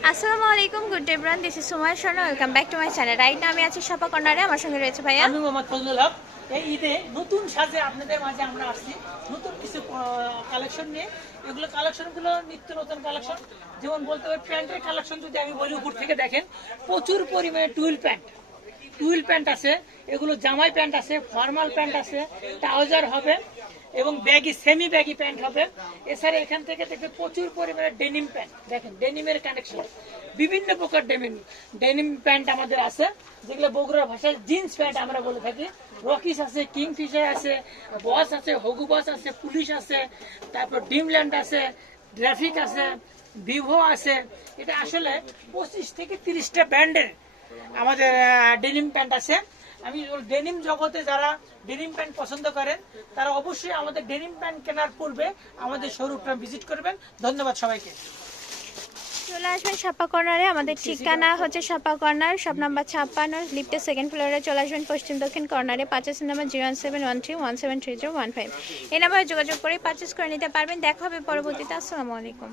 আসসালামু আলাইকুম good day bran this is Sumay Sharma welcome back to my channel right না আমি আছি শপা কর্নারে। আমার সঙ্গে রয়েছে ভাইয়া। আমি মোহাম্মদ ফজলুল হক। এই ঈদে নতুন সাজে আপনাদের মাঝে আমরা আসছি। নতুন কিছু কালেকশন নিয়ে। এগুলো কালেকশনগুলো নিত্য নতুন কালেকশন যেমন বলতে পারি প্যান্টের কালেকশন যদি আমি বলি, উপর থেকে দেখেন, প্রচুর পরিমাণে টুইল প্যান্ট টুইল প্যান্ট আছে। এগুলো জামাই প্যান্ট আছে ফর্মাল প্যান্ট আছে। ট্রাউজার হবে। এবং ব্যাগি সেমি ব্যাগি প্যান্ট হবে। এছাড়া এখান থেকে দেখবে প্রচুর পরিমাণে ডেনিম প্যান্ট দেখেন ডেনিমের কানেকশন বিভিন্ন প্রকার ডেনিম ডেনিম প্যান্ট আমাদের আছে। যেগুলো বগুড়ার ভাষায় জিন্স প্যান্ট আমরা বলে থাকি। রকিস আছে কিংফিশার আছে বস আছে হগু বস আছে পুলিশ আছে, তারপর ডিমল্যান্ড আছে ট্রাফিক আছে ভিভো আছে। এটা আসলে পঁচিশ থেকে তিরিশটা ব্র্যান্ডের আমাদের ডেনিম প্যান্ট আছে। আমি ডেনিম জগতে যারা ডেনিম প্যান্ট পছন্দ করেন তারা অবশ্যই আমাদের ডেনিম প্যান্ট কেনার পূর্বে আমাদের শোরুমটা ভিজিট করবেন। ধন্যবাদ সবাইকে। চলে আসবেন সাপা কর্নারে আমাদের ঠিকানা হচ্ছে সাপা কর্নার সব নাম্বার ছাপ্পান্ন লিফটের সেকেন্ড ফ্লোরে চলে আসবেন পশ্চিম দক্ষিণ কর্নারে পাঁচের number zero one seven one three one seven three zero one five এই নাম্বারে যোগাযোগ করে পারচেস করে নিতে পারবেন। দেখা হবে পরবর্তীতে। আসসালামু আলাইকুম।